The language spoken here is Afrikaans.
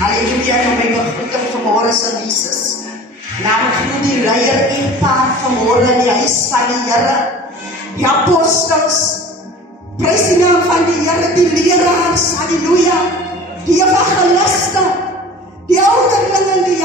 Halleluja, nou my begroeting vanmorgen is aan Jesus. Nou groet die leier echtpaar vanmorgen in die huis van die Here, die apostels, prys die naam van die Here, die leraars, halleluja, die evangeliste, die ouderlinge, die